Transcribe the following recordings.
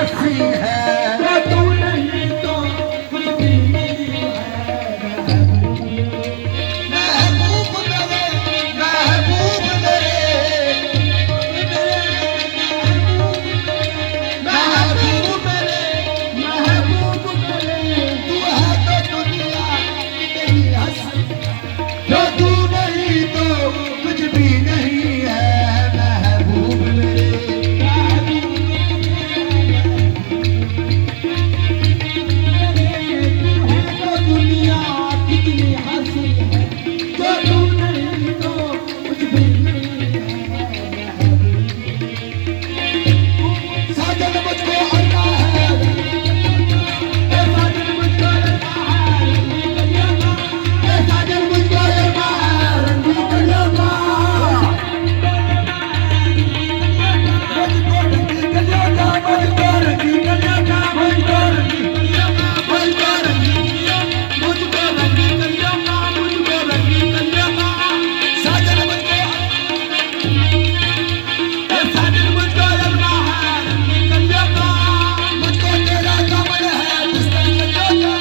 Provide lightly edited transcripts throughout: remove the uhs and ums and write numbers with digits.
हंसी है, तो तू नहीं तो कुछ भी नहीं है। महबूब मेरे, महबूब मेरे, महबूब मेरे, महबूब मेरे, तू है तो दुनिया तेरी हंसी, तो तू नहीं तो कुछ भी नहीं है। महबूब मेरे, दुनिया कितनी हंसी है, तो तू नहीं तो कुछ भी नहीं है। साजन मुझको अल्लाह है, ए साजन मुझको अल्लाह है, ए साजन मुझको अल्लाह है, रंगी कलियों का, मुझको रंगी कलियों का, मुझको रंगी कलियों का, मुझको रंगी कलियों का, मुझको रंगी, मुझको रंगी कलियों का, मुझको रंगी कलियों का। साजन मुझको, ए साजन मुझको अल्लाह है, रंगी कलियों का। मुझको तेरा दामन है बिस्तर कलियों का,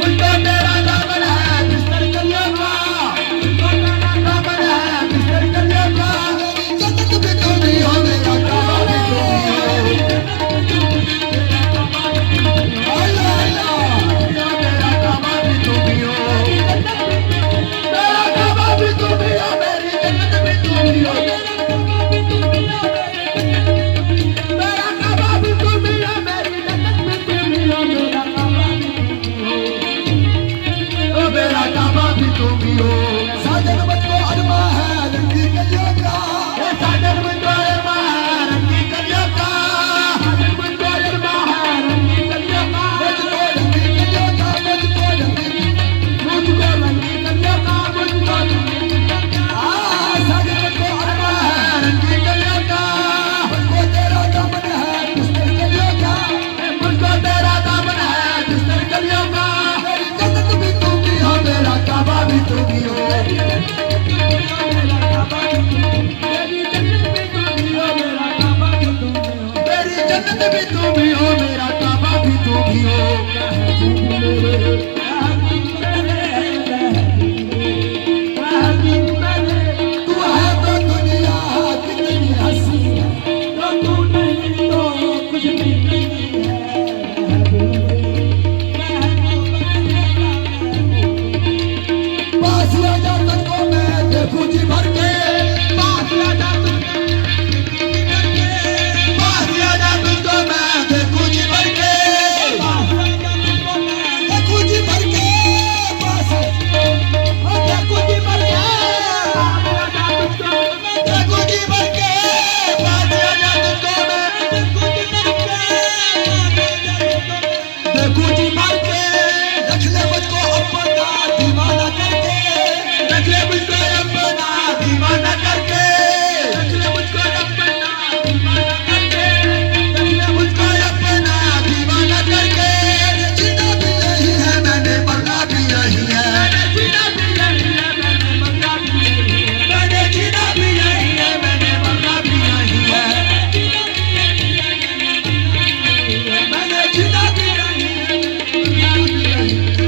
मुझको तेरा दामन है बिस्तर कलियों का, मुझको तेरा दामन है बिस्तर कलियों का। मेरी जन्नत भी तुम ही हो, मेरा काबा भी तुम ही हो। अल्लाह अल्लाह, या मेरा काबा भी तुम ही हो, मेरा काबा भी तुम ही हो, मेरी जन्नत भी तुम ही हो, मेरा काबा भी तुम ही हो, मेरी जन्नत भी तुम ही हो, मेरा काबा भी तुम ही हो, ओ मेरा काबा भी तुम ही हो। साजन मुझको अरमा है रंगी कलियों का, ए साजन मुझको अल्लाह है, रंगी कलियों का। साजन मुझको अल्लाह है, रंगी कलियों का। मुझको रंगी कलियों का, मुझको रंगी, मुझको रंगी कलियों का, मुझको रंगी कलियों का। साजन मुझको अरमा है रंगी कलियों का, मुझको तेरा दामन है बिस्तर कलियों का, मुझको तेरा दामन है बिस्तर कलियों का। मेरी जन्नत भी तुम ही हो, मेरा काबा भी तुम ही हो, तेरी जन्नत भी तुम ही हो, मेरा काबा भी तुम ही हो। मेरी जन्नत भी तुम ही हो, मेरा काबा भी तुम ही हो। महबूब मेरे, तू है तो दुनिया कितनी हंसी है, तो तू नहीं तो कुछ भी नहीं है। पास आ जा तुझको मैं देखूं जी भर के, पास आ जा तुझको पास आ जा तुझको मैं देखूं जी भर के, देखूं जी भर के, पास देखूं जी भर के, देखूं जी भर के, पास आ जा तुझको मैं देखूं जी भर के, रख ले मुझको अपना दीवाना करके, रख ले मुझको अपना दीवाना करके, रख ले मुझको अपना दीवाना करके। रख ले मुझको अपना दीवाना करके। जीना भी यही है मैंने, मरना भी यही है, जीना भी यही है, मैंने मरना भी यही है। मैंने जीना भी यही है, मैंने मरना भी यही है, मैंने जीना भी यही है,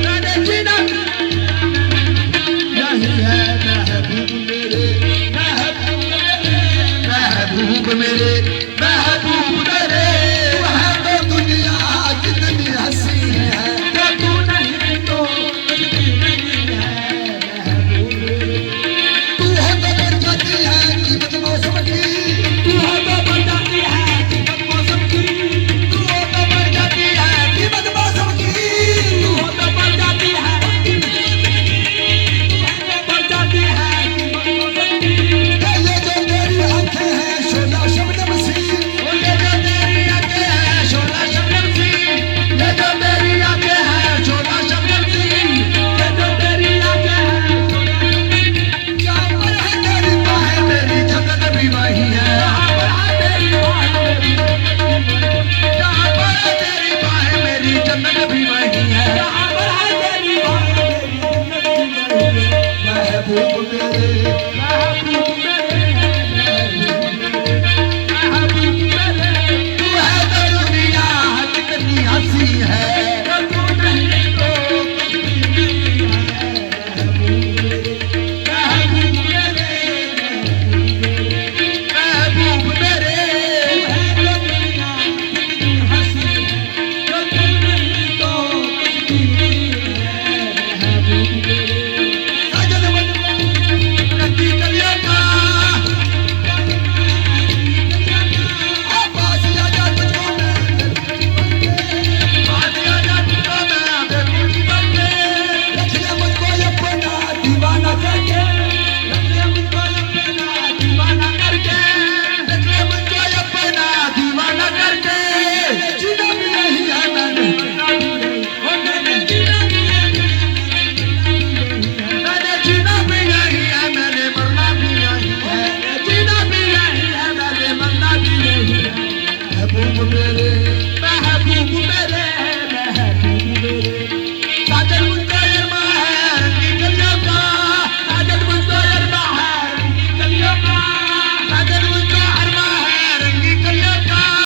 मैंने जीना भी यही है। महबूब मेरे, महबूब मेरे, महबूब मेरे, तू है तो दुनिया कितनी हंसी है, तो तू नहीं तो कुछ भी नहीं है। तू हो तो बढ़ जाती है कीमत मौसम की, तू हो तो बढ़ जाती है कीमत मौसम की। तू हो तो बढ़ जाती है कीमत मौसम की, तू हो तो बढ़ जाती है बढ़ जाती है कीमत मौसम की। ये जो तेरी आंखें हैं शोला शबनम सी, ये जो तेरी आंखें हैं शोला शबनम सी, ये जो तेरी आंखें हैं शोला शबनम सी, ये जो तेरी आंखें हैं शोला शबनम सी। जहाँ पर है तेरी बाहें मेरी जन्नत भी वही है, जहाँ पर है तेरी बाहें मेरी जहाँ पर है तेरी बाहें मेरी जन्नत भी वही है। जहाँ पर है तेरी बाहें मेरी जन्नत भी वही है। महबूब मेरे, महबूब